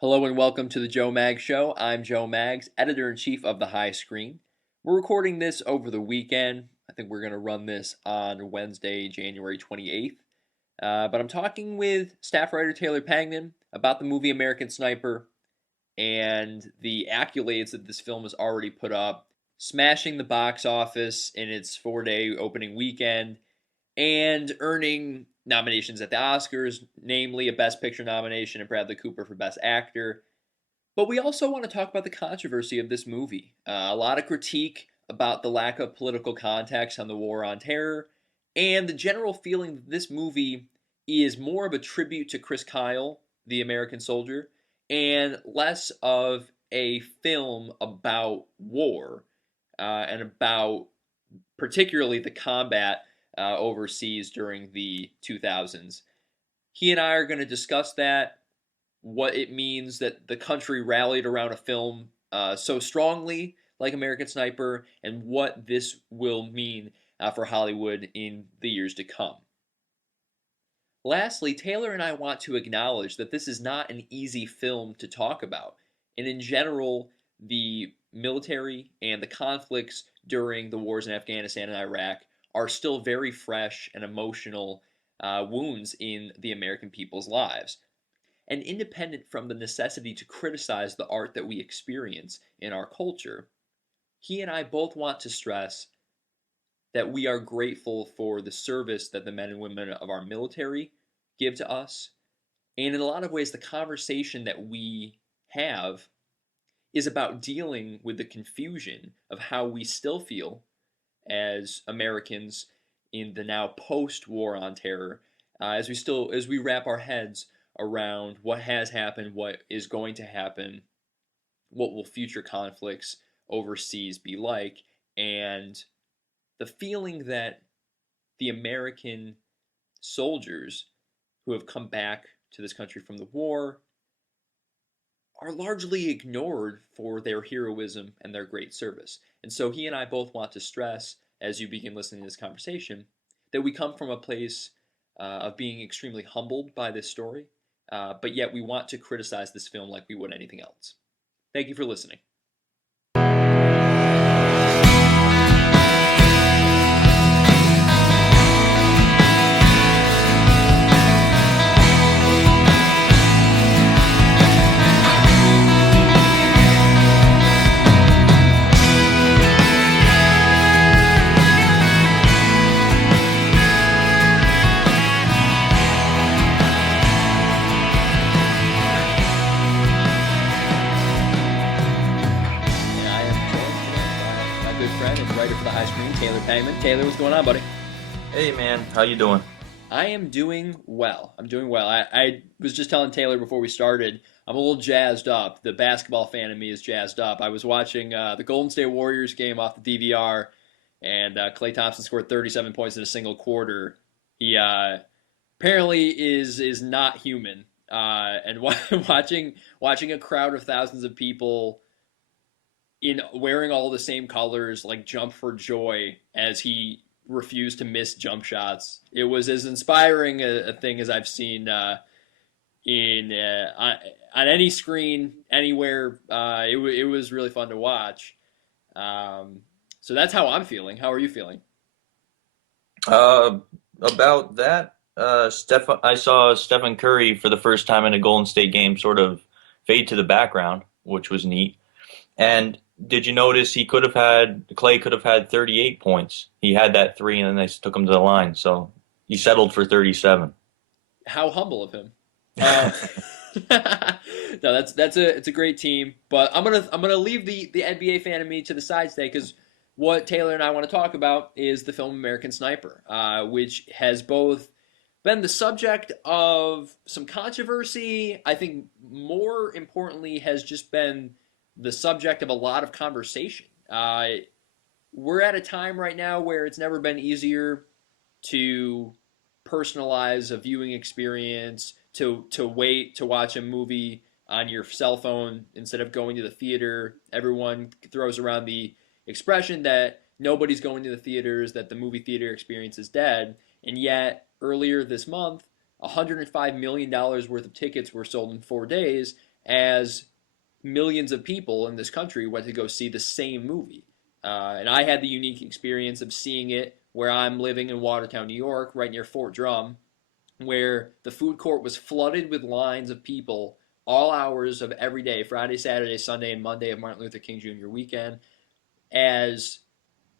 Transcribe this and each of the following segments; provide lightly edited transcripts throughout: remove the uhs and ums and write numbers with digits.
Hello and welcome to the Joe Mag Show. I'm Joe Maggs, editor-in-chief of The High Screen. We're recording this over the weekend. I think we're going to run this on Wednesday, January 28th. But I'm talking with staff writer Taylor Pangman about the movie American Sniper and the accolades that this film has already put up, smashing the box office in its 4-day opening weekend, and earning nominations at the Oscars, namely a Best Picture nomination and Bradley Cooper for Best Actor. But we also want to talk about the controversy of this movie. A lot of critique about the lack of political context on the War on Terror, and the general feeling that this movie is more of a tribute to Chris Kyle, the American soldier, and less of a film about war and about particularly the combat overseas during the 2000s. He and I are going to discuss that, what it means that the country rallied around a film so strongly like American Sniper, and what this will mean for Hollywood in the years to come. Lastly, Taylor and I want to acknowledge that this is not an easy film to talk about. And in general, the military and the conflicts during the wars in Afghanistan and Iraq are still very fresh and emotional wounds in the American people's lives. And independent from the necessity to criticize the art that we experience in our culture, he and I both want to stress that we are grateful for the service that the men and women of our military give to us. And in a lot of ways, the conversation that we have is about dealing with the confusion of how we still feel as Americans in the now post-war on terror, as we wrap our heads around what has happened, what is going to happen, what will future conflicts overseas be like, and the feeling that the American soldiers who have come back to this country from the war are largely ignored for their heroism and their great service. And so he and I both want to stress, as you begin listening to this conversation, that we come from a place of being extremely humbled by this story, but yet we want to criticize this film like we would anything else. Thank you for listening. Taylor Pangman. Taylor, what's going on, buddy? Hey, man. How you doing? I am doing well. I was just telling Taylor before we started, I'm a little jazzed up. The basketball fan in me is jazzed up. I was watching the Golden State Warriors game off the DVR, and Klay Thompson scored 37 points in a single quarter. He apparently is not human. And watching a crowd of thousands of people in wearing all the same colors, like jump for joy as he refused to miss jump shots. It was as inspiring a thing as I've seen on any screen anywhere. It was really fun to watch. So that's how I'm feeling. How are you feeling? About that, I saw Stephen Curry for the first time in a Golden State game sort of fade to the background, which was neat. And did you notice Klay could have had 38 points? He had that three, and then they took him to the line, so he settled for 37. How humble of him. No, it's a great team, but I'm gonna leave the NBA fan in me to the side today, because what Taylor and I want to talk about is the film American Sniper, which has both been the subject of some controversy. I think more importantly has just been the subject of a lot of conversation. We're at a time right now where it's never been easier to personalize a viewing experience, to wait to watch a movie on your cell phone instead of going to the theater. Everyone throws around the expression that nobody's going to the theaters, that the movie theater experience is dead, and yet earlier this month, $105 million worth of tickets were sold in 4 days, as millions of people in this country went to go see the same movie. And I had the unique experience of seeing it where I'm living in Watertown, New York, right near Fort Drum, where the food court was flooded with lines of people all hours of every day, Friday, Saturday, Sunday, and Monday of Martin Luther King Jr. weekend, as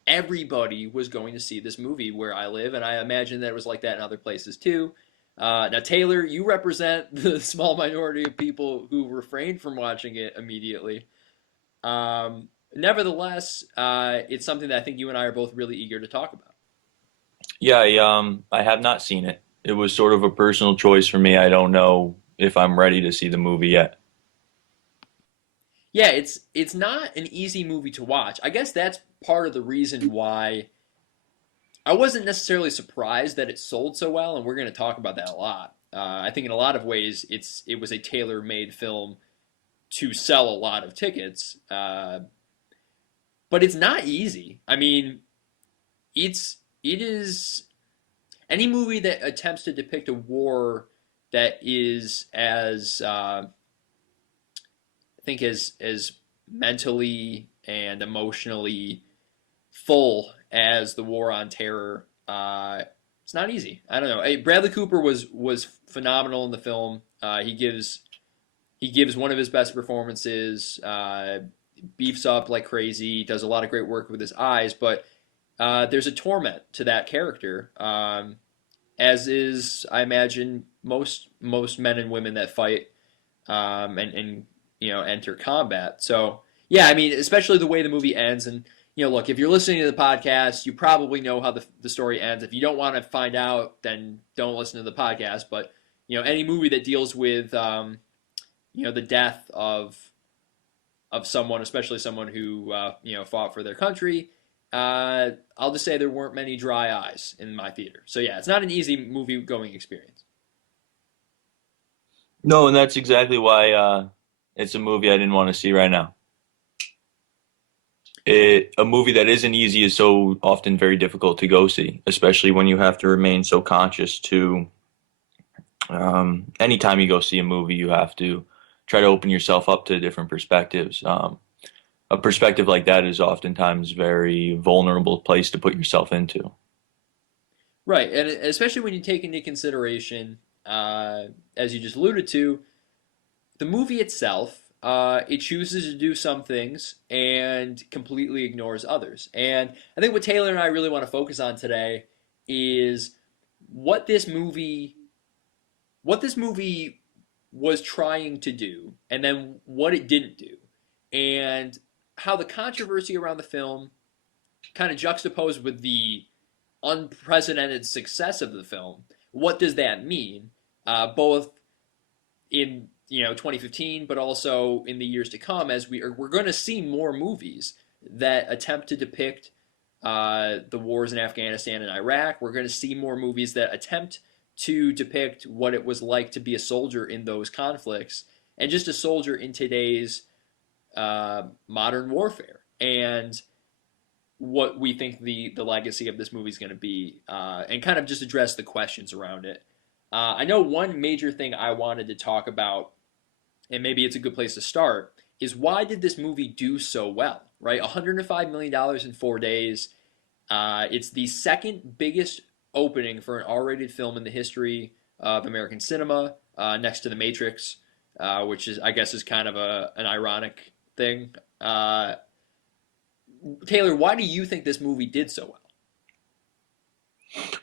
everybody was going to see this movie where I live, and I imagine that it was like that in other places too. Now, Taylor, you represent the small minority of people who refrained from watching it immediately. Nevertheless, it's something that I think you and I are both really eager to talk about. Yeah, I have not seen it. It was sort of a personal choice for me. I don't know if I'm ready to see the movie yet. Yeah, it's not an easy movie to watch. I guess that's part of the reason why I wasn't necessarily surprised that it sold so well, and we're going to talk about that a lot. I think in a lot of ways, it was a tailor-made film to sell a lot of tickets, but it's not easy. I mean, it is any movie that attempts to depict a war that is as I think as mentally and emotionally full as the War on Terror. It's not easy. I don't know. Bradley Cooper was phenomenal in the film. He gives one of his best performances. Beefs up like crazy. Does a lot of great work with his eyes, but there's a torment to that character, as is I imagine most men and women that fight and enter combat. So yeah, I mean, especially the way the movie ends, and look, if you're listening to the podcast, you probably know how the story ends. If you don't want to find out, then don't listen to the podcast. But any movie that deals with the death of someone, especially someone who fought for their country, I'll just say there weren't many dry eyes in my theater. So yeah, it's not an easy movie going experience. No, and that's exactly why it's a movie I didn't want to see right now. A movie that isn't easy is so often very difficult to go see, especially when you have to remain so conscious to anytime you go see a movie, you have to try to open yourself up to different perspectives. A perspective like that is oftentimes very vulnerable place to put yourself into. Right, and especially when you take into consideration, as you just alluded to, the movie itself, it chooses to do some things and completely ignores others. And I think what Taylor and I really want to focus on today is what this movie what this movie was trying to do and then what it didn't do. And how the controversy around the film kind of juxtaposed with the unprecedented success of the film. What does that mean? Both in 2015, but also in the years to come, as we're going to see more movies that attempt to depict the wars in Afghanistan and Iraq. We're going to see more movies that attempt to depict what it was like to be a soldier in those conflicts and just a soldier in today's modern warfare. And what we think the legacy of this movie is going to be, and kind of just address the questions around it. I know one major thing I wanted to talk about, and maybe it's a good place to start, is why did this movie do so well? Right, $105 million in 4 days. It's the second biggest opening for an R-rated film in the history of American cinema, next to The Matrix, which is I guess is kind of an ironic thing. Taylor, why do you think this movie did so well?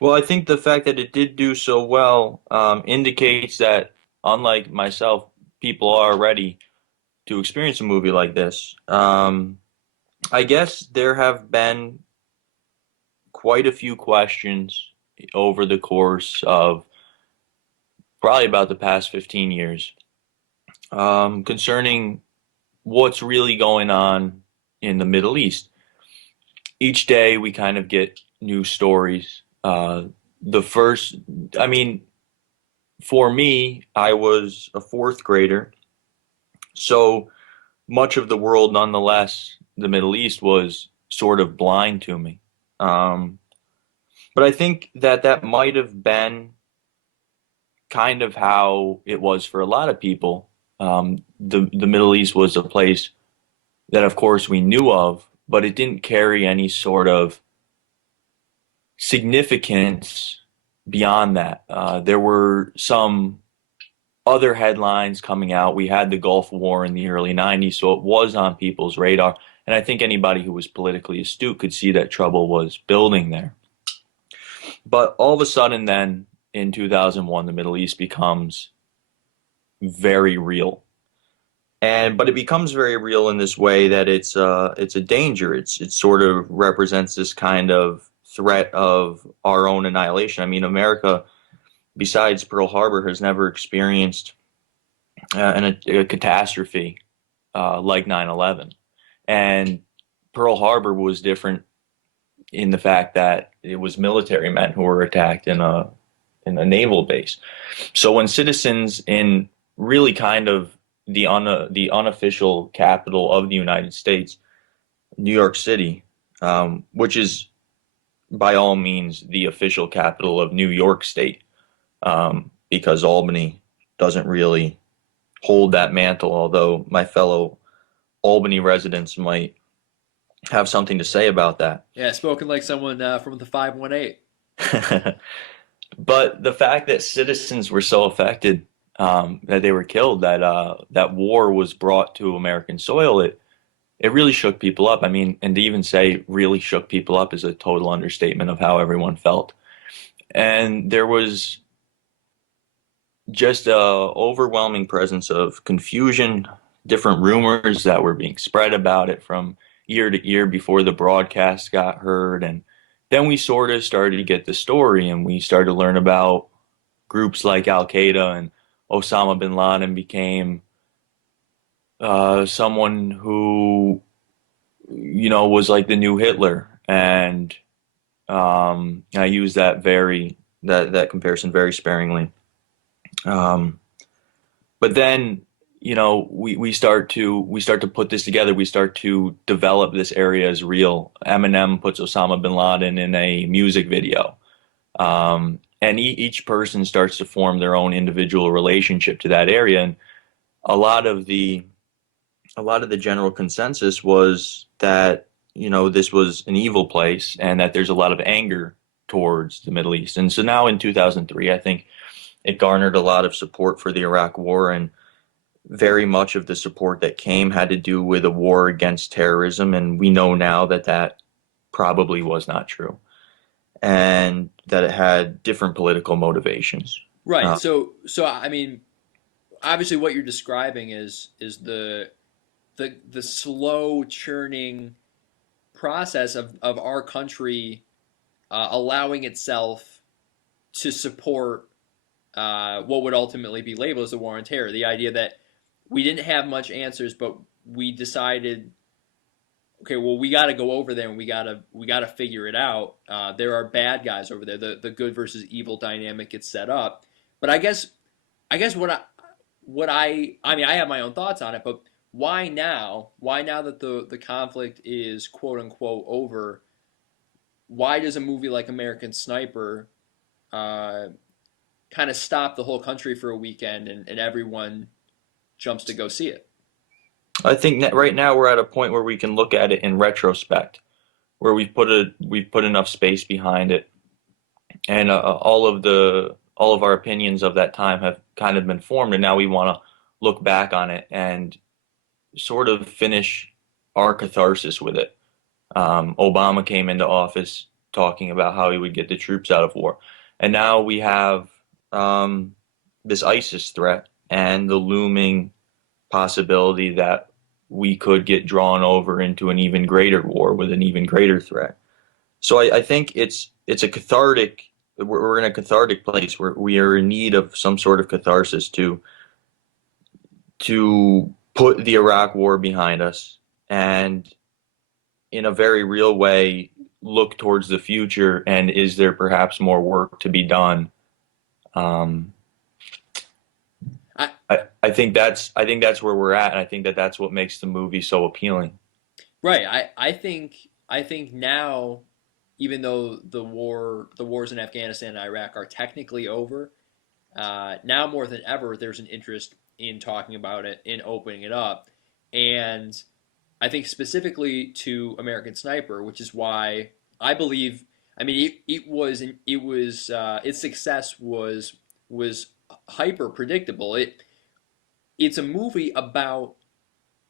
Well, I think the fact that it did do so well indicates that, unlike myself, people are ready to experience a movie like this. I guess there have been quite a few questions over the course of probably about the past 15 years concerning what's really going on in the Middle East. Each day we kind of get new stories. The first, I mean, for me, I was a fourth grader, so much of the world, nonetheless, the Middle East was sort of blind to me. Um, but I think that that might have been kind of how it was for a lot of people. The Middle East was a place that, of course, we knew of, but it didn't carry any sort of significance beyond that. There were some other headlines coming out. We had the Gulf War in the early 90s, so it was on people's radar. And I think anybody who was politically astute could see that trouble was building there. But all of a sudden, then in 2001, the Middle East becomes very real. But it becomes very real in this way that it's a danger. It sort of represents this kind of threat of our own annihilation. I mean, America, besides Pearl Harbor, has never experienced a catastrophe like 9/11. And Pearl Harbor was different in the fact that it was military men who were attacked in a naval base. So when citizens in really kind of the unofficial capital of the United States, New York City, which is by all means the official capital of New York State, because Albany doesn't really hold that mantle, although my fellow Albany residents might have something to say about that. Yeah, spoken like someone from the 518. But the fact that citizens were so affected, that they were killed, that war was brought to American soil, it really shook people up. I mean, and to even say really shook people up is a total understatement of how everyone felt. And there was just a overwhelming presence of confusion, different rumors that were being spread about it from ear to ear before the broadcast got heard. And then we sort of started to get the story, and we started to learn about groups like Al Qaeda, and Osama bin Laden became someone who, was like the new Hitler. And I use that comparison very sparingly. Um, but then, we start to put this together. We start to develop this area as real. Eminem puts Osama bin Laden in a music video. And each person starts to form their own individual relationship to that area. And a lot of the general consensus was that, this was an evil place and that there's a lot of anger towards the Middle East. And so now in 2003, I think it garnered a lot of support for the Iraq War, and very much of the support that came had to do with a war against terrorism. And we know now that that probably was not true, and that it had different political motivations. Right. So I mean, obviously, what you're describing is the slow churning process of our country allowing itself to support what would ultimately be labeled as the war on terror. The idea that we didn't have much answers, but we decided, okay, well, we got to go over there and we gotta figure it out. There are bad guys over there. The good versus evil dynamic gets set up. But I guess I mean, I have my own thoughts on it, but why now? Why now that the conflict is quote unquote over? Why does a movie like American Sniper uh, kind of stop the whole country for a weekend and everyone jumps to go see it? I think that right now we're at a point where we can look at it in retrospect, where we've put enough space behind it, and all of our opinions of that time have kind of been formed, and now we want to look back on it and sort of finish our catharsis with it. Obama came into office talking about how he would get the troops out of war, and now we have this ISIS threat and the looming possibility that we could get drawn over into an even greater war with an even greater threat. So I think it's a cathartic. We're in a cathartic place where we are in need of some sort of catharsis to put the Iraq War behind us, and in a very real way look towards the future. And is there perhaps more work to be done? Um, I, I think that's where we're at, and I think that that's what makes the movie so appealing. right. I think now, even though the wars in Afghanistan and Iraq are technically over, now more than ever there's an interest in talking about it, in opening it up. And I think specifically to American Sniper, which is why I believe. I mean, its success was hyper predictable. It's a movie about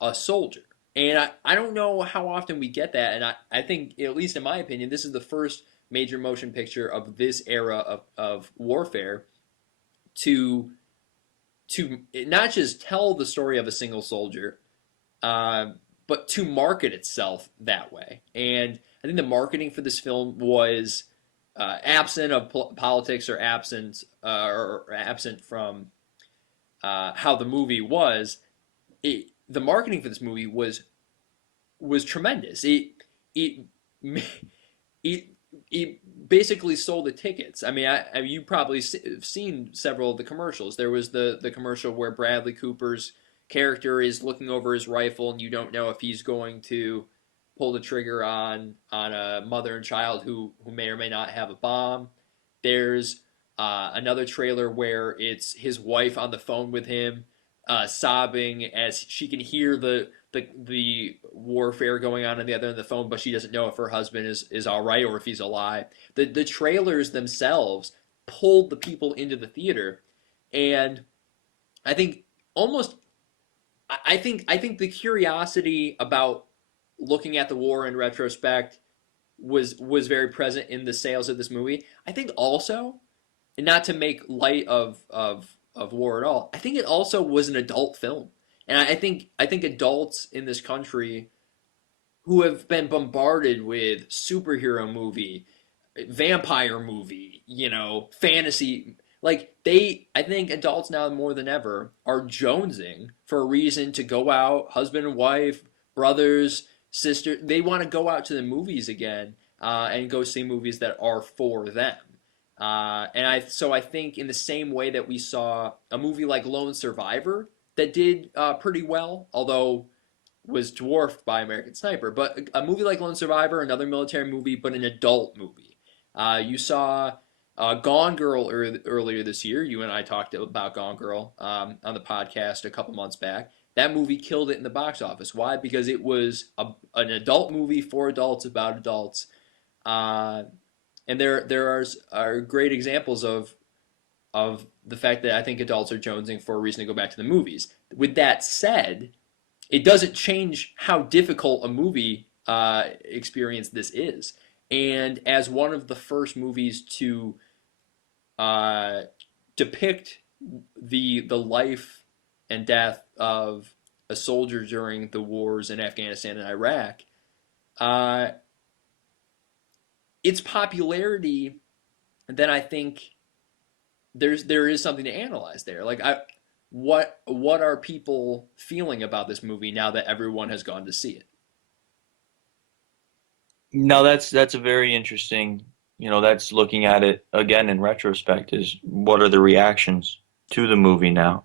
a soldier, and I don't know how often we get that. And I think, at least in my opinion, this is the first major motion picture of this era of warfare to not just tell the story of a single soldier, uh, but to market itself that way. And I think the marketing for this film was absent of politics, or absent from how the movie was. The marketing for this movie was tremendous. It it it basically sold the tickets. I mean, you probably have seen several of the commercials. There was the commercial where Bradley Cooper's character is looking over his rifle, and you don't know if he's going to pull the trigger on a mother and child who may or may not have a bomb. There's another trailer where it's his wife on the phone with him, sobbing as she can hear the warfare going on the other end of the phone, but she doesn't know if her husband is all right or if he's alive. The trailers themselves pulled the people into the theater, and I think almost I think the curiosity about looking at the war in retrospect was very present in the sales of this movie. I think also, and not to make light of war at all, I think it also was an adult film. And I think adults in this country who have been bombarded with superhero movie, vampire movie, fantasy, like I think adults now more than ever are jonesing for a reason to go out, husband and wife, brothers, sister. They want to go out to the movies again, and go see movies that are for them. I think in the same way that we saw a movie like Lone Survivor that did pretty well, although was dwarfed by American Sniper. But a movie like Lone Survivor, another military movie, but an adult movie. You saw Gone Girl earlier this year. You and I talked about Gone Girl on the podcast a couple months back. That movie killed it in the box office. Why? Because it was an adult movie for adults about adults. Uh, and there are great examples of the fact that I think adults are jonesing for a reason to go back to the movies. With that said, it doesn't change how difficult a movie experience this is. And as one of the first movies to uh, depict the life and death of a soldier during the wars in Afghanistan and Iraq, uh, its popularity, then I think there is something to analyze there. Like, what are people feeling about this movie now that everyone has gone to see it? No, that's a very interesting, that's looking at it again in retrospect is what are the reactions to the movie now?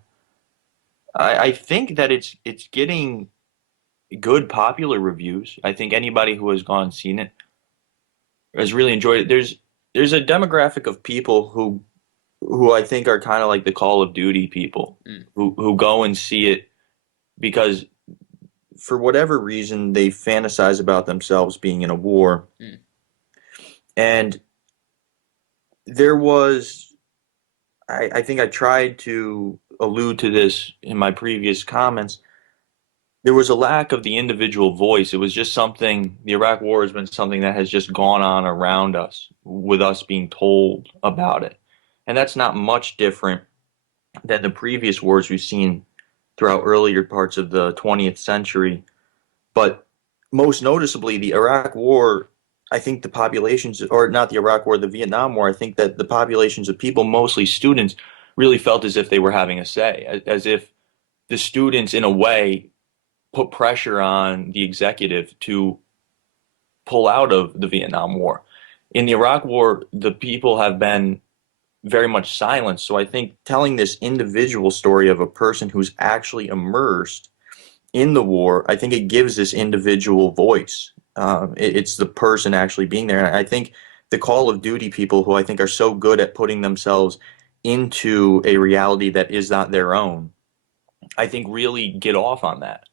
I think that it's getting good popular reviews. I think anybody who has gone and seen it has really enjoyed it. There's a demographic of people who I think are kind of like the Call of Duty people Mm. who go and see it because for whatever reason they fantasize about themselves being in a war. Mm. And there was I think I tried to allude to this in my previous comments. There was a lack of the individual voice. It was just something, the Iraq War has been something that has just gone on around us, with us being told about it. And that's not much different than the previous wars we've seen throughout earlier parts of the 20th century. But most noticeably, the Iraq War, I think the populations, or not the Iraq War, the Vietnam War, I think that the populations of people, mostly students, really felt as if they were having a say, as if the students, in a way, put pressure on the executive to pull out of the Vietnam War. In the Iraq War, the people have been very much silenced. So I think telling this individual story of a person who's actually immersed in the war, I think it gives this individual voice. It's the person actually being there. And I think the Call of Duty people, who I think are so good at putting themselves into a reality that is not their own, I think really get off on that.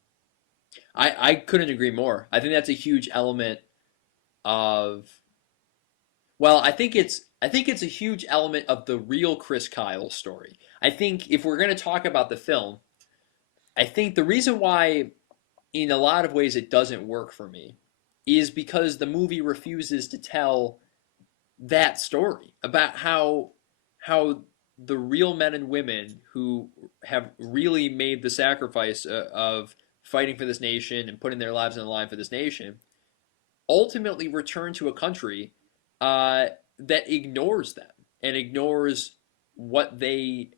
I couldn't agree more. I think that's a huge element of well, I think it's a huge element of the real Chris Kyle story. I think if we're going to talk about the film, I think the reason why in a lot of ways it doesn't work for me is because the movie refuses to tell that story about how the real men and women who have really made the sacrifice of fighting for this nation and putting their lives on the line for this nation ultimately return to a country uh, that ignores them and ignores what they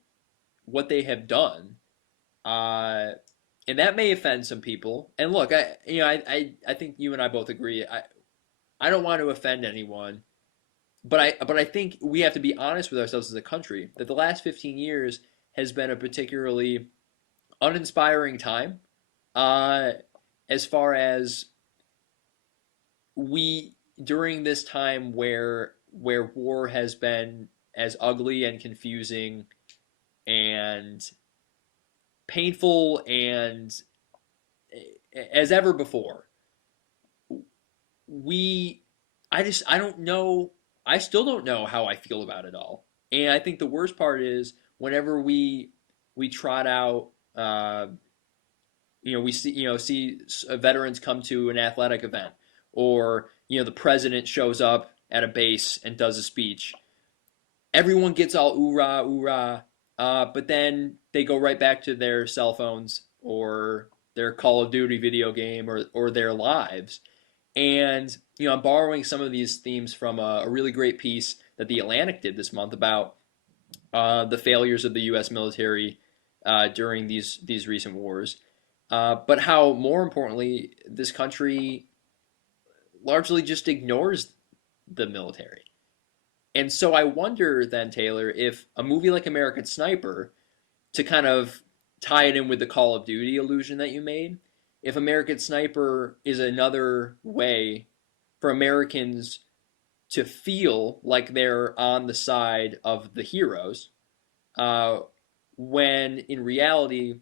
what they have done. Uh, and that may offend some people. And look, I think you and I both agree. I don't want to offend anyone, but I think we have to be honest with ourselves as a country that the last 15 years has been a particularly uninspiring time uh, as far as we during this time where war has been as ugly and confusing and painful and as ever before. We I don't know, I still don't know how I feel about it all. And I think the worst part is whenever we trot out we see see veterans come to an athletic event, or the president shows up at a base and does a speech. Everyone gets all oorah oorah, but then they go right back to their cell phones or their Call of Duty video game or their lives. And I'm borrowing some of these themes from a really great piece that the Atlantic did this month about the failures of the U.S. military during these recent wars, but how more importantly this country largely just ignores the military. And so I wonder then, Taylor, if a movie like American Sniper, to kind of tie it in with the Call of Duty illusion that you made, if American Sniper is another way for Americans to feel like they're on the side of the heroes, uh, when in reality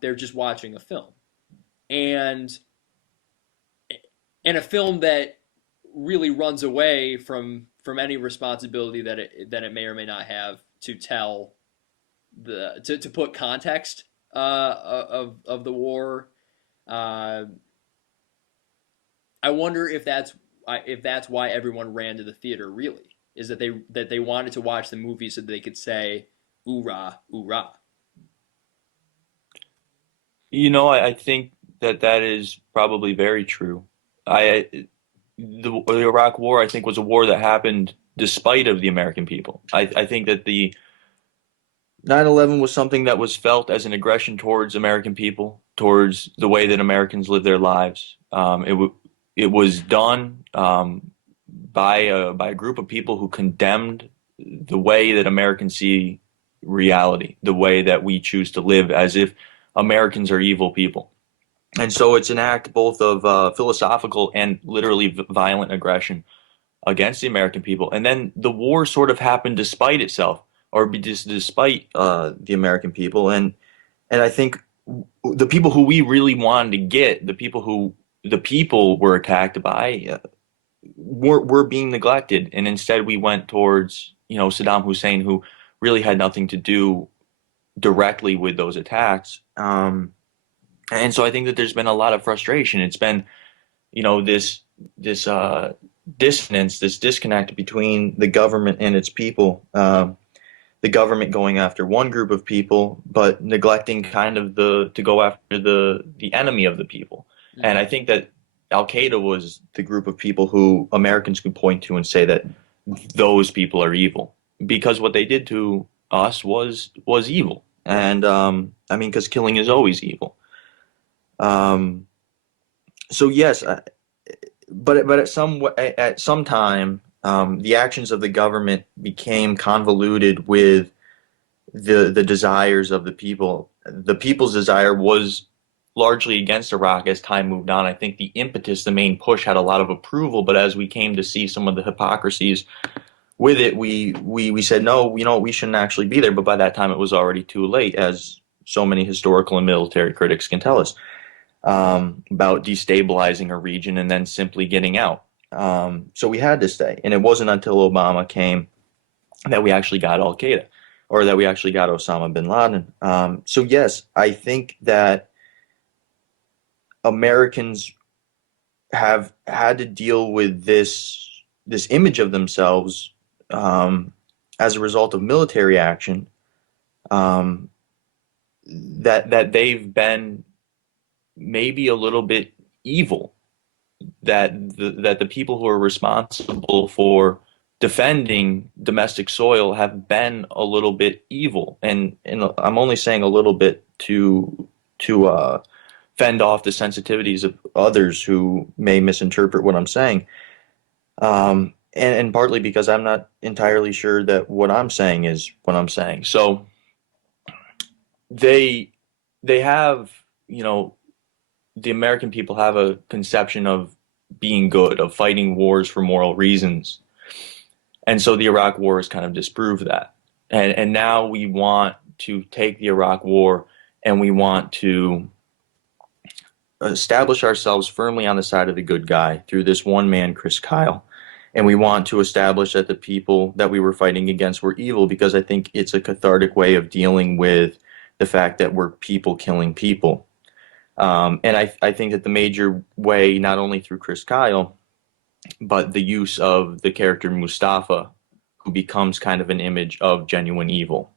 they're just watching a film, and and a film that really runs away from any responsibility that it may or may not have to tell to put context of the war. Uh, I wonder if that's why everyone ran to the theater. Really, is that they wanted to watch the movie so that they could say "oorah, oorah." I think that that is probably very true. The Iraq War, I think, was a war that happened despite of the American people. I think that the 9/11 was something that was felt as an aggression towards American people, towards the way that Americans live their lives. It was done by a group of people who condemned the way that Americans see reality, the way that we choose to live, as if Americans are evil people. And so it's an act both of philosophical and literally violent aggression against the American people. And then the war sort of happened despite itself, or just despite the American people. And I think the people who we really wanted to get, the people were attacked by, were being neglected, and instead we went towards Saddam Hussein, who really had nothing to do directly with those attacks. And so I think that there's been a lot of frustration. It's been this dissonance, this disconnect between the government and its people. The government going after one group of people, but neglecting kind of the to go after the enemy of the people. And Mm-hmm. I think that Al Qaeda was the group of people who Americans could point to and say that those people are evil because what they did to us was evil. And I mean, because killing is always evil. Um, so yes, but at some time, the actions of the government became convoluted with the desires of the people. The people's desire was largely against Iraq as time moved on. I think the impetus, the main push, had a lot of approval, but as we came to see some of the hypocrisies with it, we said no, we shouldn't actually be there. But by that time, it was already too late, as so many historical and military critics can tell us about destabilizing a region and then simply getting out. So we had to stay. And it wasn't until Obama came that we actually got Al Qaeda or that we actually got Osama bin Laden. So, yes, I think that Americans have had to deal with this image of themselves as a result of military action um, that they've been maybe a little bit evil, that the people who are responsible for defending domestic soil have been a little bit evil, and I'm only saying a little bit to fend off the sensitivities of others who may misinterpret what I'm saying. And partly because I'm not entirely sure that what I'm saying is what I'm saying. So they they have, you know, the American people have a conception of being good, of fighting wars for moral reasons. And so the Iraq War has kind of disproved that. And now we want to take the Iraq War and we want to establish ourselves firmly on the side of the good guy through this one man, Chris Kyle. And we want to establish that the people that we were fighting against were evil because I think it's a cathartic way of dealing with the fact that we're people killing people. And I think that the major way, not only through Chris Kyle, but the use of the character Mustafa, who becomes kind of an image of genuine evil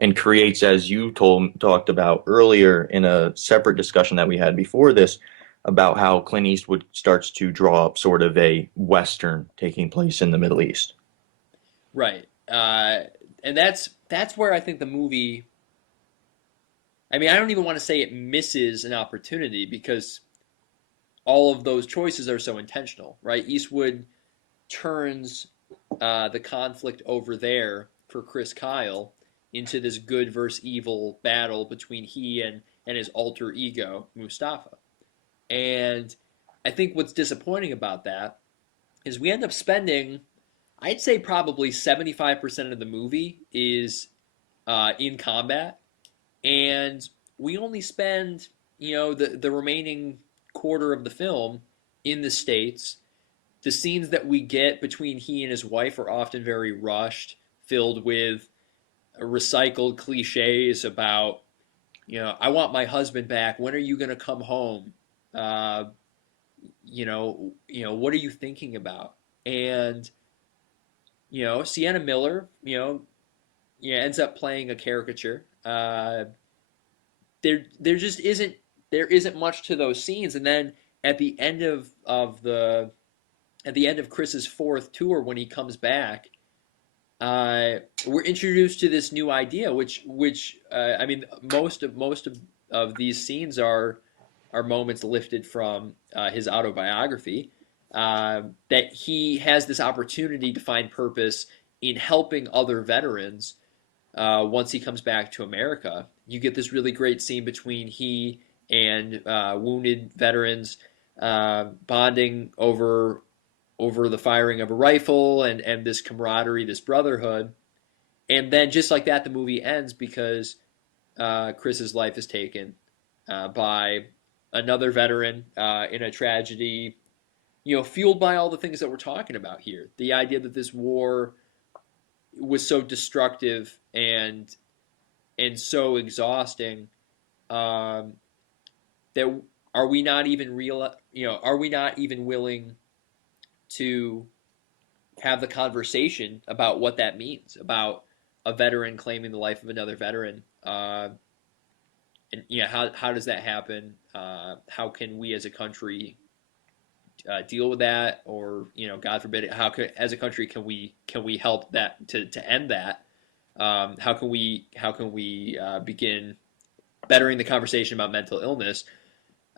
and creates, as you talked about earlier in a separate discussion that we had before this, about how Clint Eastwood starts to draw up sort of a Western taking place in the Middle East. Right. And that's where I think the movie. I mean, I don't even want to say it misses an opportunity because all of those choices are so intentional, right? Eastwood turns the conflict over there for Chris Kyle into this good versus evil battle between he and his alter ego, Mustafa. And I think what's disappointing about that is we end up spending, I'd say probably 75% of the movie is in combat, and we only spend, the remaining quarter of the film in the States. The scenes that we get between he and his wife are often very rushed, filled with recycled cliches about, I want my husband back. When are you going to come home? Uh, what are you thinking about? And Sienna Miller, ends up playing a caricature. There just isn't much to those scenes, and then at the end of Chris's fourth tour when he comes back, we're introduced to this new idea, which I mean, most of these scenes are moments lifted from his autobiography. That he has this opportunity to find purpose in helping other veterans once he comes back to America. You get this really great scene between he and wounded veterans bonding over the firing of a rifle and this camaraderie, this brotherhood. And then just like that, the movie ends because Chris's life is taken by another veteran in a tragedy, fueled by all the things that we're talking about here. The idea that this war was so destructive and so exhausting um, that are we not even willing to have the conversation about what that means about a veteran claiming the life of another veteran, and how does that happen? How can we as a country deal with that, or God forbid, as a country can we help that to end that? How can we begin bettering the conversation about mental illness?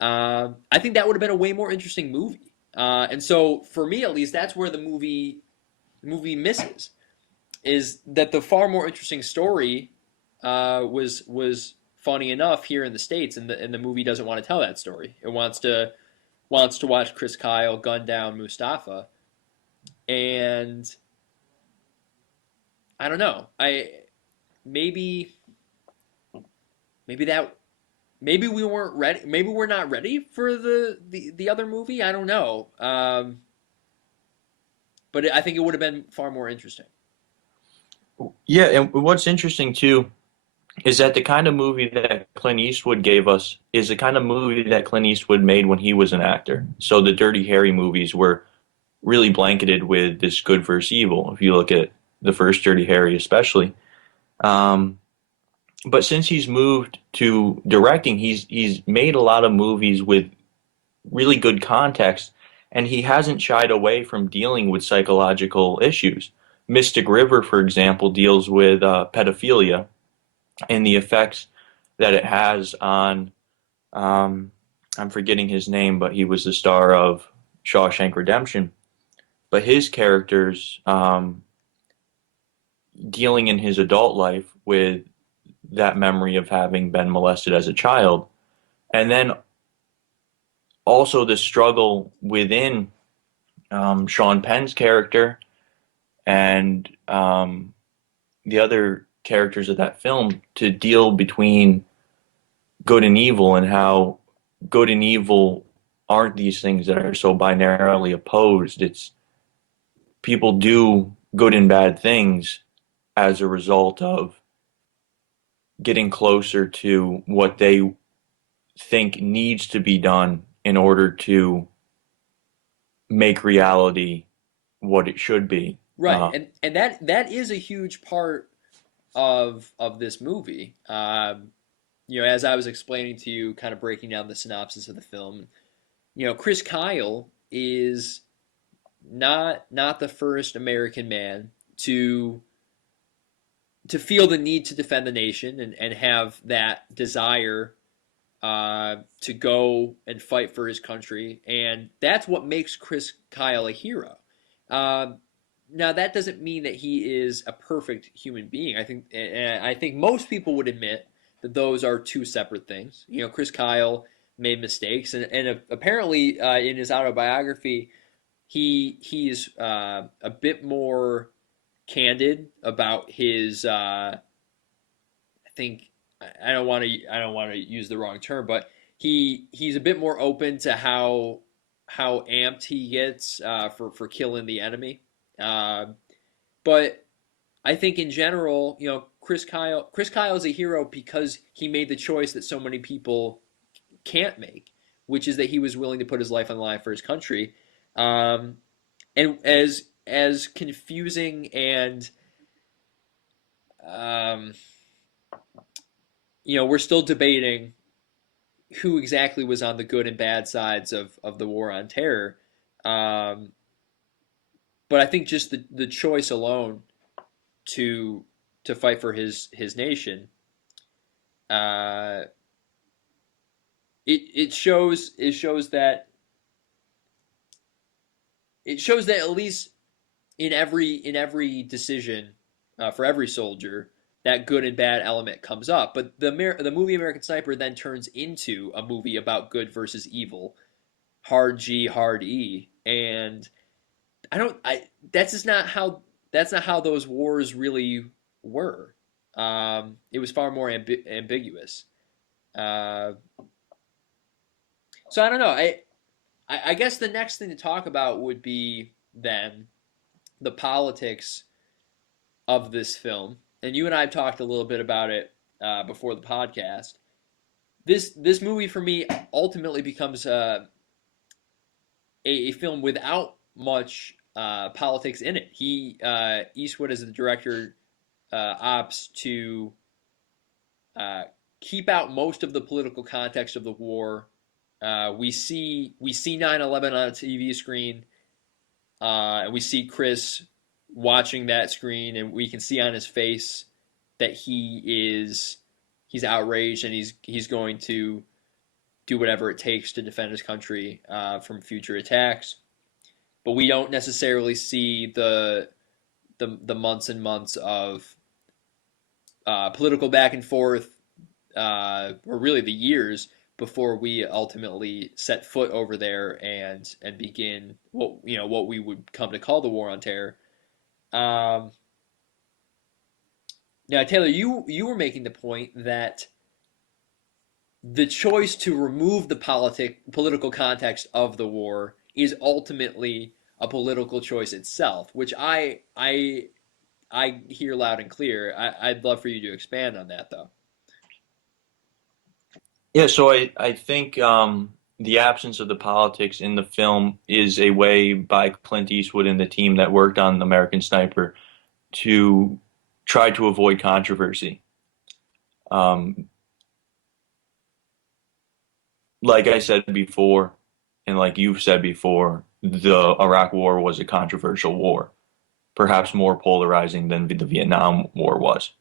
I think that would have been a way more interesting movie. And so, for me at least, that's where the movie misses. Is that the far more interesting story was funny enough here in the States, and the movie doesn't want to tell that story. It wants to watch Chris Kyle gun down Mustafa, and I don't know. Maybe maybe that maybe we weren't ready. Maybe we're not ready for the other movie. I don't know. But I think it would have been far more interesting. Yeah, and what's interesting too is that the kind of movie that Clint Eastwood gave us is the kind of movie that Clint Eastwood made when he was an actor. So the Dirty Harry movies were really blanketed with this good versus evil. If you look at the first Dirty Harry, especially. Um, but since he's moved to directing, he's made a lot of movies with really good context, and he hasn't shied away from dealing with psychological issues. Mystic River, for example, deals with pedophilia and the effects that it has on. Um, I'm forgetting his name, but he was the star of Shawshank Redemption. But his characters dealing in his adult life with that memory of having been molested as a child, and then also the struggle within Sean Penn's character and the other characters of that film to deal between good and evil and how good and evil aren't these things that are so binarily opposed. It's people do good and bad things as a result of getting closer to what they think needs to be done in order to make reality what it should be. Right, and that is a huge part of this movie. As I was explaining to you, kind of breaking down the synopsis of the film, Chris Kyle is not the first American man to feel the need to defend the nation and have that desire to go and fight for his country, and that's what makes Chris Kyle a hero. Uh, Now, that doesn't mean that he is a perfect human being. I think most people would admit that those are two separate things. Chris Kyle made mistakes, and apparently in his autobiography, he's a bit more candid about his. I think I don't want to use the wrong term, but he's a bit more open to how amped he gets for killing the enemy. Uh, but I think in general, Chris Kyle is a hero because he made the choice that so many people can't make, which is that he was willing to put his life on the line for his country. Um, and as confusing and um, we're still debating who exactly was on the good and bad sides of the war on terror. Um, but I think just the choice alone to to fight for his nation, uh, it shows that at least in every decision for every soldier, that good and bad element comes up. But the movie American Sniper then turns into a movie about good versus evil, hard G, hard E, and I don't. I that's not how those wars really were. It was far more ambiguous. Uh, so I don't know. I guess the next thing to talk about would be then the politics of this film, and you and I have talked a little bit about it before the podcast. This movie for me ultimately becomes a film without much politics in it. Eastwood as the director opts to uh, keep out most of the political context of the war. We see 9/11 on a TV screen, and we see Chris watching that screen, and we can see on his face that he's outraged, and he's going to do whatever it takes to defend his country from future attacks. But we don't necessarily see the months and months of political back and forth, or really the years before we ultimately set foot over there and begin what we would come to call the war on terror. Um, Now, Taylor, you were making the point that the choice to remove the political context of the war is ultimately a political choice itself, which I hear loud and clear. I'd love for you to expand on that, though. Yeah, so I think the absence of the politics in the film is a way by Clint Eastwood and the team that worked on American Sniper to try to avoid controversy. Um, like I said before, and like you've said before, the Iraq War was a controversial war, perhaps more polarizing than the Vietnam War was,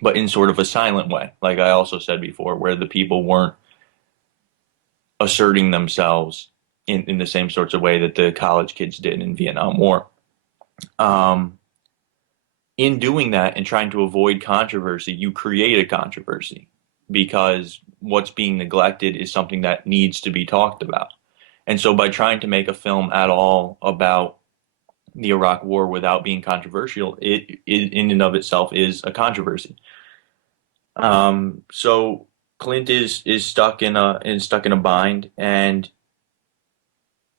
but in sort of a silent way, like I also said before, where the people weren't asserting themselves in the same sorts of way that the college kids did in Vietnam War. Um, in doing that and trying to avoid controversy, you create a controversy because what's being neglected is something that needs to be talked about. And so by trying to make a film at all about the Iraq War without being controversial, it in and of itself is a controversy. So Clint is stuck in a bind, and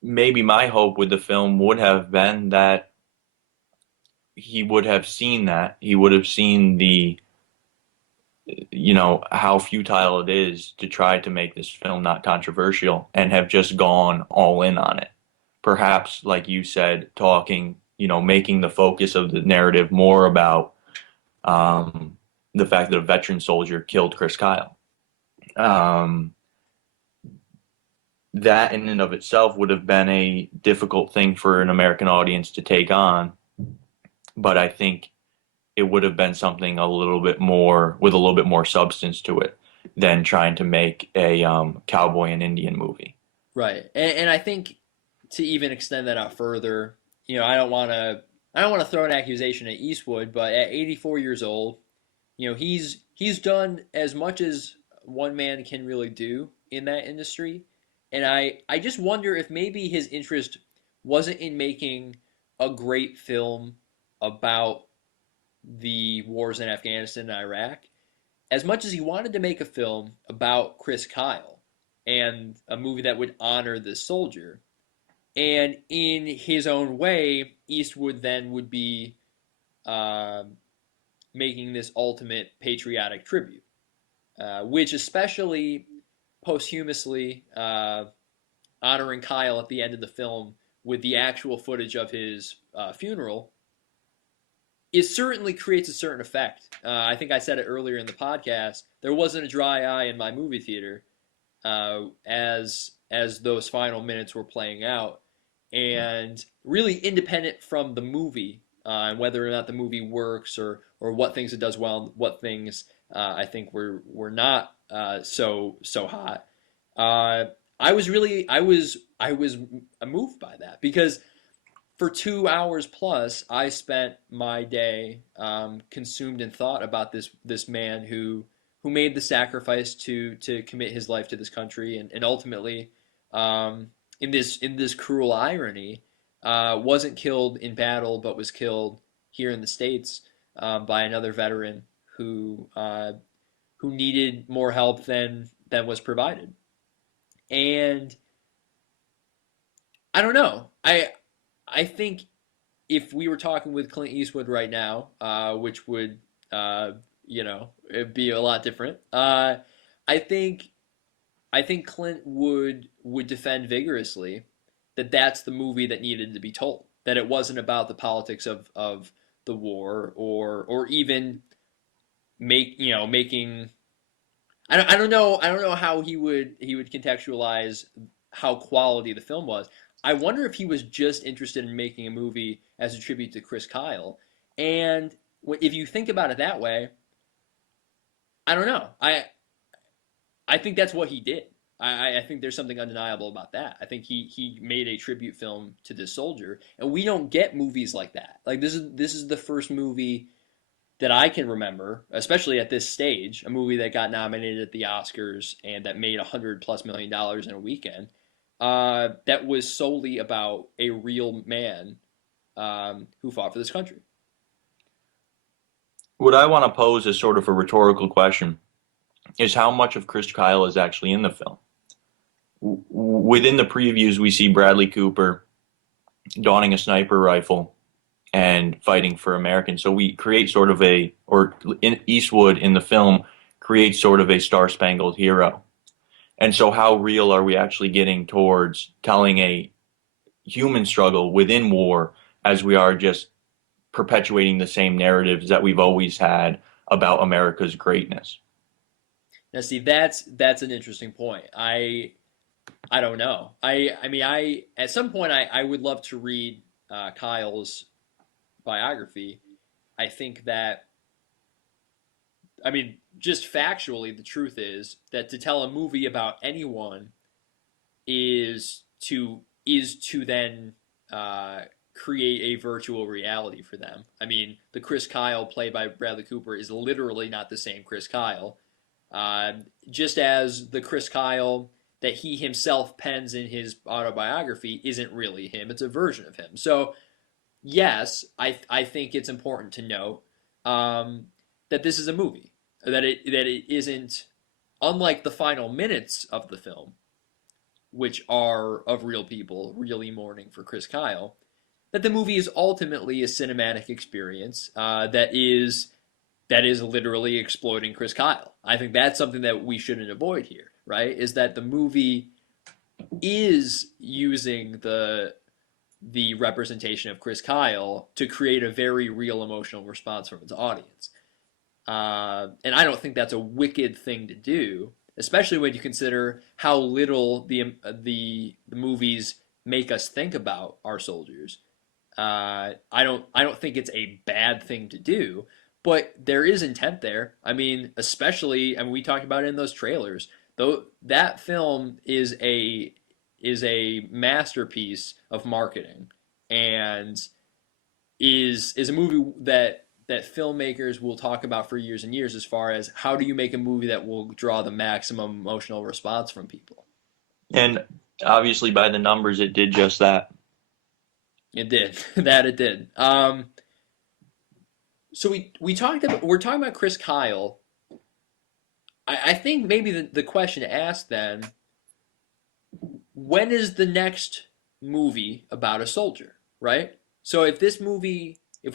maybe my hope with the film would have been that he would have seen that he would have seen the how futile it is to try to make this film not controversial and have just gone all in on it. Perhaps, like you said, talking, making the focus of the narrative more about um, the fact that a veteran soldier killed Chris Kyle. Um, that in and of itself would have been a difficult thing for an American audience to take on, but I think it would have been something a little bit more with a little bit more substance to it than trying to make a cowboy and Indian movie. Right, and I think to even extend that out further, I don't want to throw an accusation at Eastwood, but at 84 years old, he's done as much as one man can really do in that industry, and I just wonder if maybe his interest wasn't in making a great film about the wars in Afghanistan and Iraq as much as he wanted to make a film about Chris Kyle and a movie that would honor this soldier. And in his own way, Eastwood then would be uh, making this ultimate patriotic tribute, which especially posthumously honoring Kyle at the end of the film with the actual footage of his funeral, it certainly creates a certain effect. I think I said it earlier in the podcast. There wasn't a dry eye in my movie theater as those final minutes were playing out, and really independent from the movie and whether or not the movie works or what things it does well, and what things I think were not so hot. Uh, I was moved by that because for 2 hours plus, I spent my day consumed in thought about this man who made the sacrifice to commit his life to this country and ultimately in this cruel irony wasn't killed in battle but was killed here in the states by another veteran who needed more help than was provided. And I don't know. I think if we were talking with Clint Eastwood right now, which would it'd be a lot different. I think I think Clint would defend vigorously that that's the movie that needed to be told. That it wasn't about the politics of the war or even making. I don't know how he would contextualize how quality the film was. I wonder if he was just interested in making a movie as a tribute to Chris Kyle. And if you think about it that way, I don't know. I think that's what he did. I think there's something undeniable about that. I think he made a tribute film to this soldier, and we don't get movies like that. Like this is the first movie that I can remember, especially at this stage, a movie that got nominated at the Oscars and that made $100+ million in a weekend. That was solely about a real man who fought for this country. What I want to pose is sort of a rhetorical question. is how much of Chris Kyle is actually in the film. Within the previews, we see Bradley Cooper donning a sniper rifle and fighting for Americans. So we create sort of or in Eastwood in the film creates sort of a star-spangled hero. And so how real are we actually getting towards telling a human struggle within war as we are just perpetuating the same narratives that we've always had about America's greatness? Now, see, that's an interesting point. I don't know. I mean, I at some point I would love to read Kyle's biography. I think that I mean, just factually, the truth is that to tell a movie about anyone is to then create a virtual reality for them. I mean, the Chris Kyle played by Bradley Cooper is literally not the same Chris Kyle. Uh, just as the Chris Kyle that he himself pens in his autobiography isn't really him; it's a version of him. So yes, I think it's important to note that this is a movie, that it isn't unlike the final minutes of the film, which are of real people really mourning for Chris Kyle. That the movie is ultimately a cinematic experience that is literally exploiting Chris Kyle. I think that's something that we shouldn't avoid here, right? Is that the movie is using the representation of Chris Kyle to create a very real emotional response from its audience. And I don't think that's a wicked thing to do, especially when you consider how little the movies make us think about our soldiers. I don't think it's a bad thing to do, but there is intent there. I mean, especially, I mean, we talked about it in those trailers. Though that film is a masterpiece of marketing, and is a movie that filmmakers will talk about for years and years as far as how do you make a movie that will draw the maximum emotional response from people. And obviously, by the numbers, it did just that. It did. That it did. So we're talking about Chris Kyle. I think maybe the question to ask then, when is the next movie about a soldier, right? So if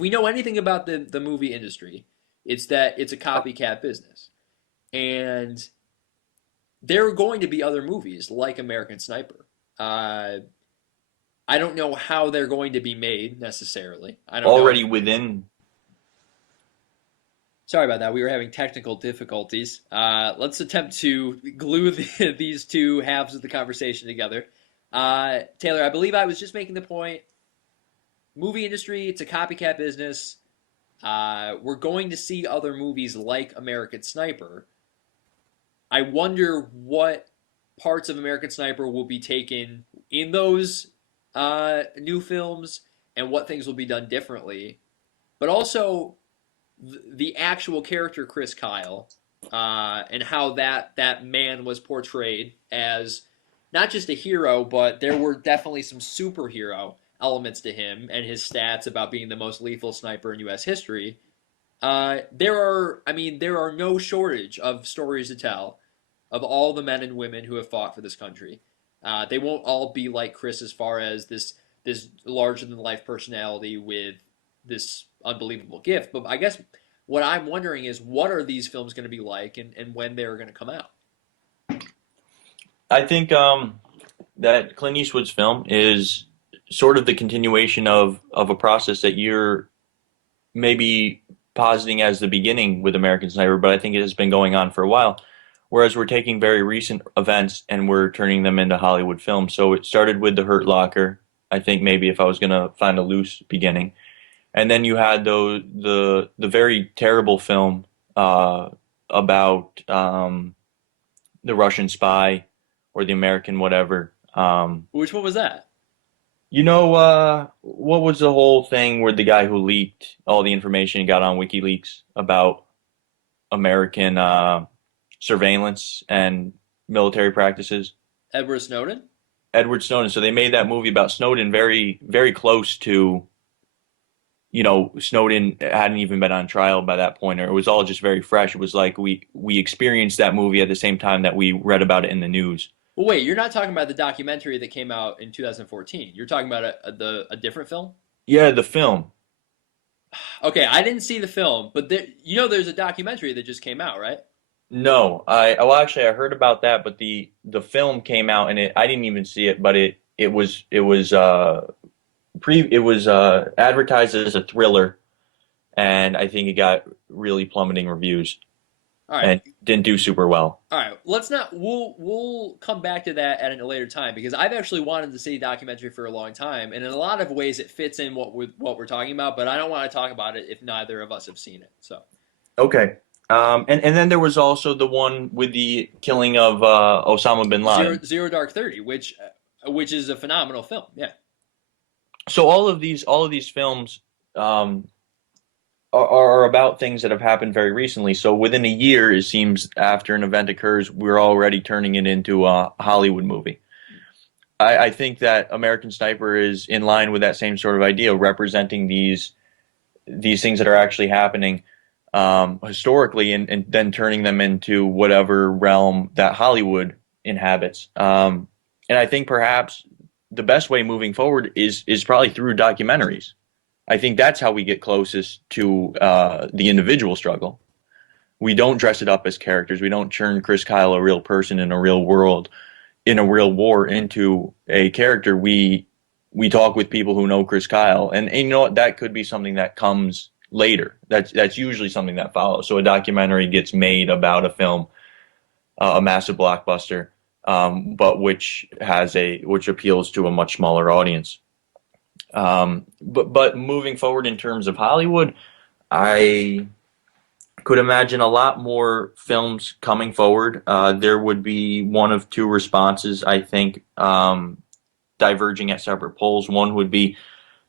we know anything about the movie industry, it's that it's a copycat business. And there are going to be other movies like American Sniper. I don't know how they're going to be made necessarily. I don't know. Already within. Sorry about that. We were having technical difficulties. Let's attempt to glue these two halves of the conversation together. Taylor, I believe I was just making the point. Movie industry, it's a copycat business. We're going to see other movies like American Sniper. I wonder what parts of American Sniper will be taken in those new films and what things will be done differently. But also the actual character Chris Kyle and how that man was portrayed as not just a hero, but there were definitely some superhero elements to him and his stats about being the most lethal sniper in U.S. history. There are no shortage of stories to tell of all the men and women who have fought for this country. They won't all be like Chris as far as this larger than life personality with this unbelievable gift. But I guess what I'm wondering is what are these films going to be like and when they're going to come out? I think that Clint Eastwood's film is sort of the continuation of a process that you're maybe positing as the beginning with American Sniper, but I think it has been going on for a while. Whereas we're taking very recent events and we're turning them into Hollywood films. So it started with The Hurt Locker. I think maybe if I was going to find a loose beginning. And then you had the very terrible film about the Russian spy or the American whatever. Which one was that? What was the whole thing where the guy who leaked all the information he got on WikiLeaks about American surveillance and military practices? Edward Snowden? Edward Snowden. So they made that movie about Snowden very, very close to Snowden hadn't even been on trial by that point, or it was all just very fresh. It was like we experienced that movie at the same time that we read about it in the news. Well, wait, you're not talking about the documentary that came out in 2014. You're talking about a different film? Yeah, the film. Okay, I didn't see the film, but there's a documentary that just came out, right? No, I heard about that, but the film came out and I didn't even see it, but it was advertised as a thriller, and I think it got really plummeting reviews All right. and didn't do super well. All right, let's not. We'll come back to that at a later time because I've actually wanted to see a documentary for a long time, and in a lot of ways it fits in what we're talking about. But I don't want to talk about it if neither of us have seen it. So Okay. And then there was also the one with the killing of Osama bin Laden. Zero Dark 30, which is a phenomenal film. Yeah. So all of these films are about things that have happened very recently. So within a year, it seems after an event occurs, we're already turning it into a Hollywood movie. I think that American Sniper is in line with that same sort of idea, representing these things that are actually happening historically, and then turning them into whatever realm that Hollywood inhabits. And I think perhaps the best way moving forward is probably through documentaries. I think that's how we get closest to the individual struggle. We don't dress it up as characters. We don't turn Chris Kyle, a real person in a real world, in a real war, into a character. We talk with people who know Chris Kyle, and you know what? That could be something that comes later. That's usually something that follows. So a documentary gets made about a film, a massive blockbuster, but which appeals to a much smaller audience. But moving forward in terms of Hollywood, I could imagine a lot more films coming forward. There would be one of two responses, I think, diverging at separate poles. One would be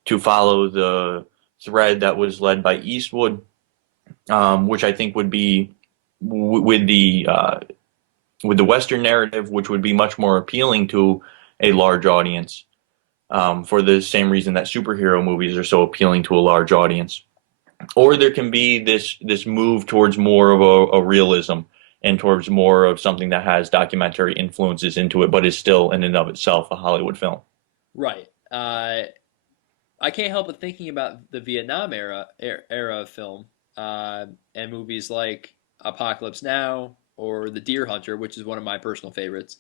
to follow the thread that was led by Eastwood, which I think would be with the Western narrative, which would be much more appealing to a large audience, for the same reason that superhero movies are so appealing to a large audience. Or there can be this move towards more of a realism and towards more of something that has documentary influences into it, but is still in and of itself a Hollywood film. Right. I can't help but thinking about the Vietnam era of film, and movies like Apocalypse Now or The Deer Hunter, which is one of my personal favorites.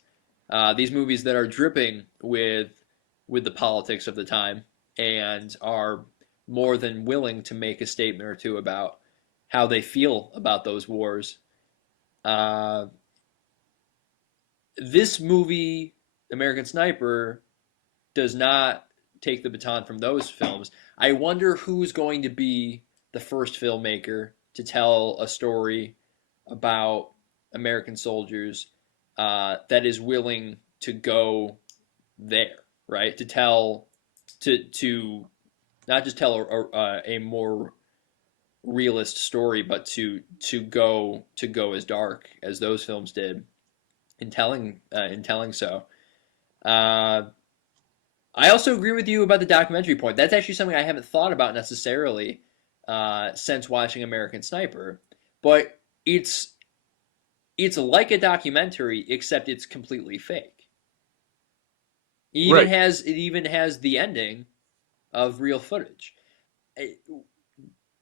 These movies that are dripping with the politics of the time and are more than willing to make a statement or two about how they feel about those wars. Uh, this movie, American Sniper, does not take the baton from those films. I wonder who's going to be the first filmmaker to tell a story about American soldiers that is willing to go there, right? To not just tell a more realist story, but to go as dark as those films did in telling so. Uh, I also agree with you about the documentary point. That's actually something I haven't thought about necessarily since watching American Sniper, but it's like a documentary except it's completely fake. Right. It even has the ending of real footage. It,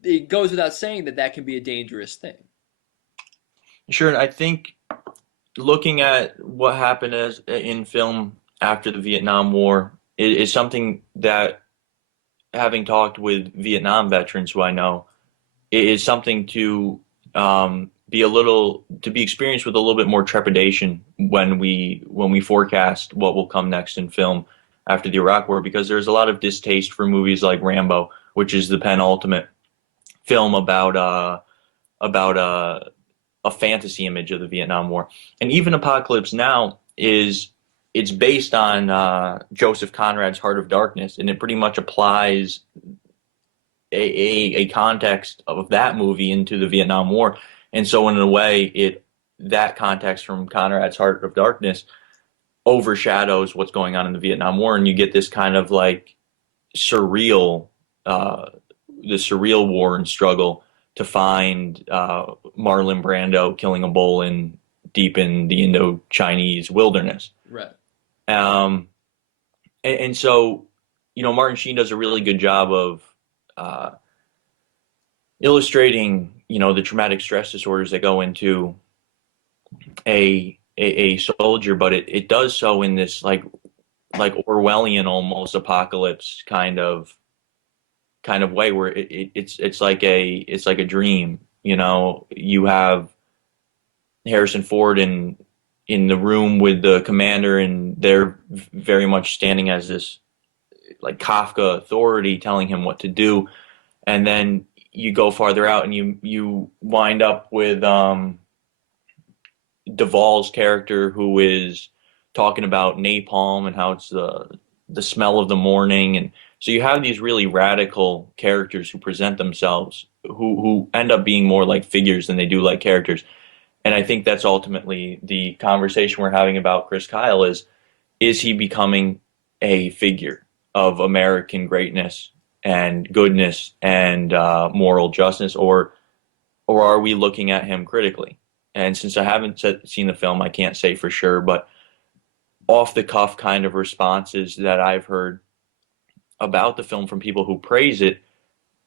it goes without saying that that can be a dangerous thing. Sure. And I think looking at what happened as in film after the Vietnam War is something that, having talked with Vietnam veterans who I know, it is something to be experienced with a little bit more trepidation when we forecast what will come next in film after the Iraq War, because there's a lot of distaste for movies like Rambo, which is the penultimate film about a fantasy image of the Vietnam War. And even Apocalypse Now it's based on Joseph Conrad's Heart of Darkness, and it pretty much applies a context of that movie into the Vietnam War. And so in a way, that context from Conrad's Heart of Darkness overshadows what's going on in the Vietnam War, and you get this kind of like surreal the surreal war and struggle to find Marlon Brando killing a bull in deep in the Indo-Chinese wilderness. Right. Um, and so, Martin Sheen does a really good job of uh, illustrating, the traumatic stress disorders that go into a soldier, but it does so in this like Orwellian almost apocalypse kind of way where it's like a dream. You have Harrison Ford in the room with the commander, and they're very much standing as this like Kafka authority telling him what to do, and then you go farther out and you wind up with Duvall's character who is talking about napalm and how it's the smell of the morning, and so you have these really radical characters who present themselves who end up being more like figures than they do like characters. And I think that's ultimately the conversation we're having about Chris Kyle is he becoming a figure of American greatness and goodness and moral justice, or are we looking at him critically? And since I haven't seen the film, I can't say for sure, but off the cuff kind of responses that I've heard about the film from people who praise it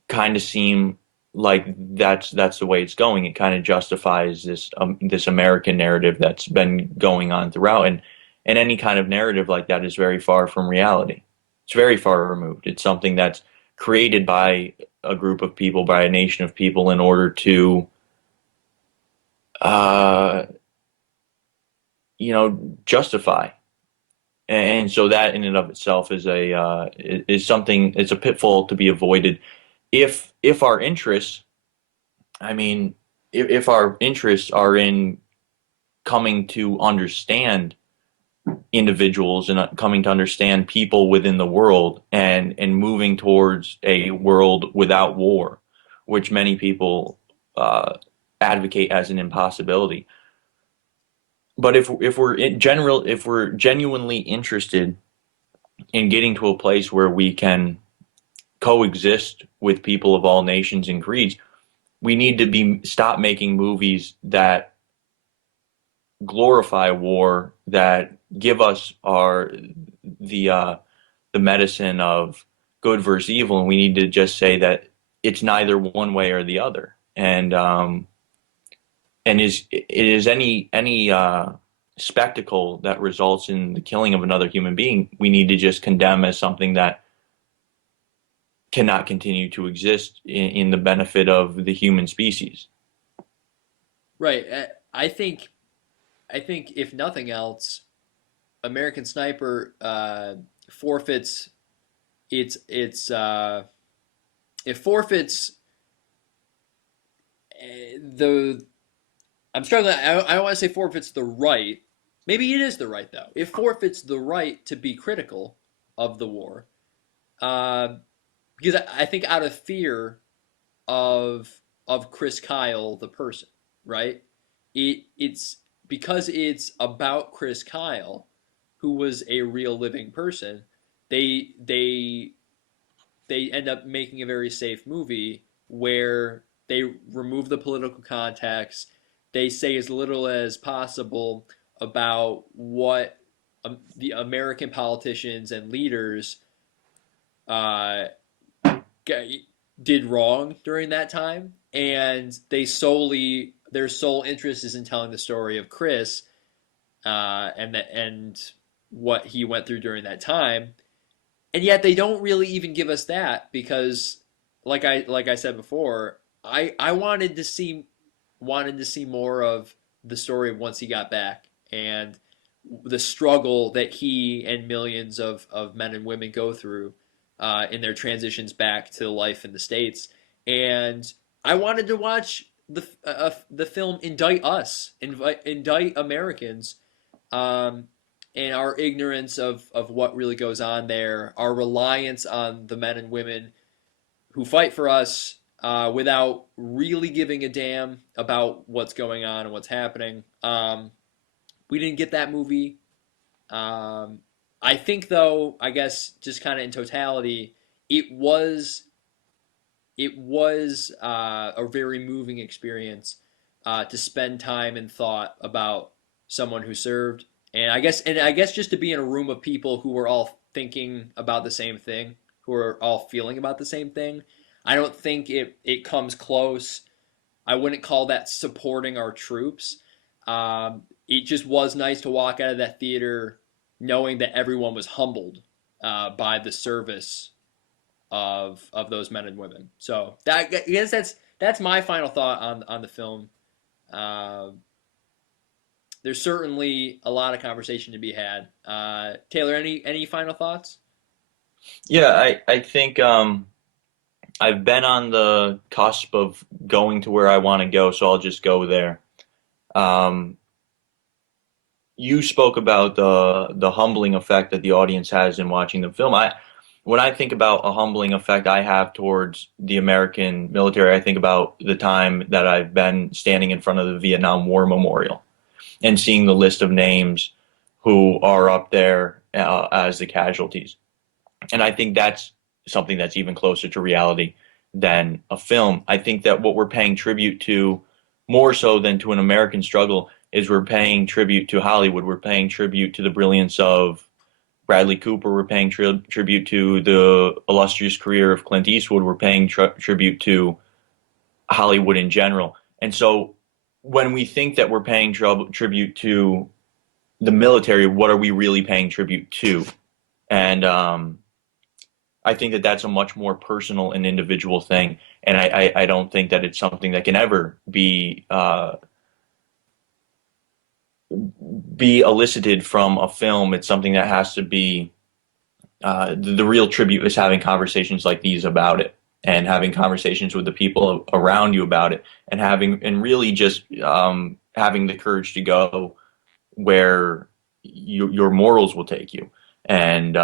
kind of seem like that's the way it's going. It kind of justifies this American narrative that's been going on throughout, and any kind of narrative like that is very far from reality. It's very far removed. It's something that's created by a group of people, by a nation of people, in order to uh, justify. And so that in and of itself is something. It's a pitfall to be avoided if our interests. I mean, if our interests are in coming to understand individuals and coming to understand people within the world, and moving towards a world without war, which many people advocate as an impossibility. But if we're genuinely interested in getting to a place where we can coexist with people of all nations and creeds, we need to be stop making movies that glorify war, that give us the medicine of good versus evil, and we need to just say that it's neither one way or the other. And it is any spectacle that results in the killing of another human being, we need to just condemn as something that cannot continue to exist in the benefit of the human species. Right. I think if nothing else, American Sniper forfeits its it forfeits the I'm struggling. I don't want to say forfeits the right. Maybe it is the right though. It forfeits the right to be critical of the war, uh, because I think out of fear of Chris Kyle the person, right? It's because it's about Chris Kyle, who was a real living person. They they they end up making a very safe movie where they remove the political context. They say as little as possible about what the American politicians and leaders uh, did wrong during that time, and their sole interest is in telling the story of Chris and what he went through during that time, and yet they don't really even give us that because, like I said before, I wanted to see more of the story of once he got back and the struggle that he and millions of men and women go through in their transitions back to life in the States. And I wanted to watch the film indict us, indict Americans, um, and our ignorance of what really goes on there, our reliance on the men and women who fight for us without really giving a damn about what's going on and what's happening. We didn't get that movie. Um, I think, though, I guess just kind of in totality, it was it was a very moving experience to spend time and thought about someone who served, and I guess just to be in a room of people who were all thinking about the same thing, who are all feeling about the same thing. I don't think it comes close. I wouldn't call that supporting our troops. It just was nice to walk out of that theater knowing that everyone was humbled by the service of those men and women. So that, I guess that's my final thought on the film. Uh, there's certainly a lot of conversation to be had. Taylor, any final thoughts? Yeah, I think I've been on the cusp of going to where I want to go, so I'll just go there. Um, you spoke about the humbling effect that the audience has in watching the film. When I think about a humbling effect I have towards the American military, I think about the time that I've been standing in front of the Vietnam War Memorial and seeing the list of names who are up there as the casualties. And I think that's something that's even closer to reality than a film. I think that what we're paying tribute to, more so than to an American struggle, is we're paying tribute to Hollywood. We're paying tribute to the brilliance of Bradley Cooper. We're paying tribute to the illustrious career of Clint Eastwood. We're paying tribute to Hollywood in general. And so when we think that we're paying tribute to the military, what are we really paying tribute to? And I think that that's a much more personal and individual thing, and I don't think that it's something that can ever be elicited from a film. It's something that has to be the real tribute is having conversations like these about it, and having conversations with the people around you about it, and really just having the courage to go where your morals will take you, and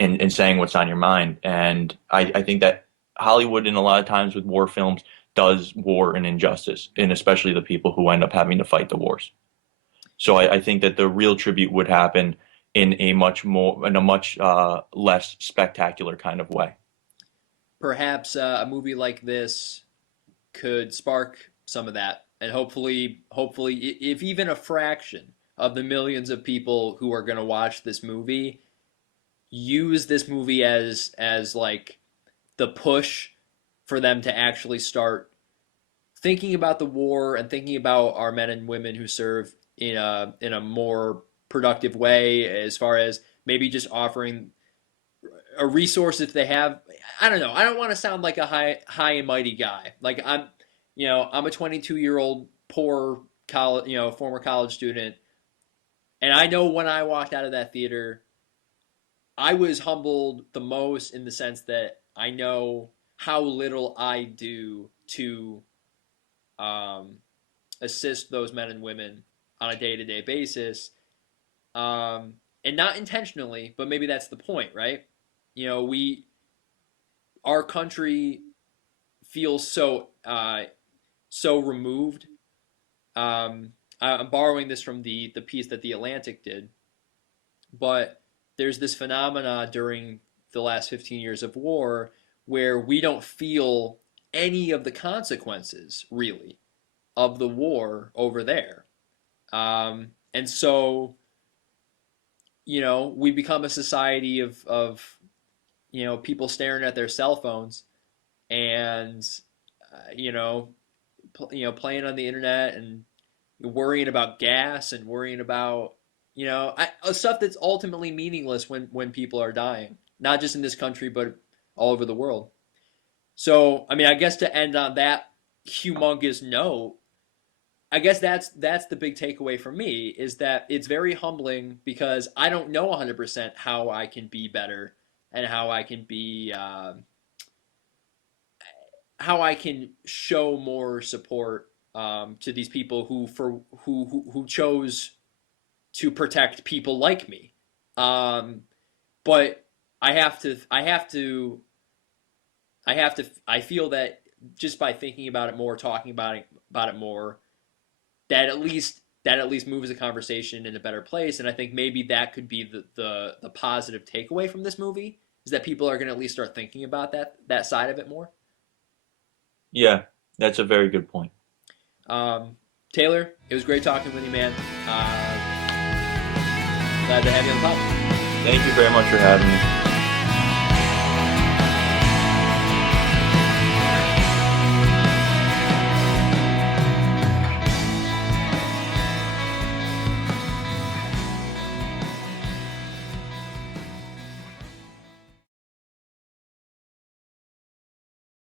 and saying what's on your mind. And I think that Hollywood, in a lot of times with war films, does war an injustice, and especially the people who end up having to fight the wars. So I think that the real tribute would happen in a much less spectacular kind of way. Perhaps a movie like this could spark some of that, and hopefully, if even a fraction of the millions of people who are going to watch this movie use this movie as like the push for them to actually start thinking about the war and thinking about our men and women who serve in a more productive way, as far as maybe just offering a resource if they have. I don't know. I don't want to sound like a high and mighty guy. Like I'm a 22-year-old poor college, former college student, and I know when I walked out of that theater, I was humbled the most in the sense that I know how little I do to um, assist those men and women on a day to day basis, and not intentionally, but maybe that's the point, right? We our country feels so removed. I'm borrowing this from the piece that the Atlantic did, but there's this phenomena during the last 15 years of war where we don't feel any of the consequences really of the war over there. And so, we become a society of people staring at their cell phones and, playing on the internet and worrying about gas and worrying about stuff that's ultimately meaningless when people are dying, not just in this country but all over the world. So I mean, I guess to end on that humongous note, I guess that's the big takeaway for me, is that it's very humbling because I don't know 100% how I can be better and how I can show more support to these people who chose to protect people like me. Um, but I feel that just by thinking about it more, talking about it more, that at least moves the conversation in a better place. And I think maybe that could be the positive takeaway from this movie, is that people are going to at least start thinking about that side of it more. Yeah, that's a very good point. Taylor, it was great talking with you, man. Glad to have you on the pod. Thank you very much for having me.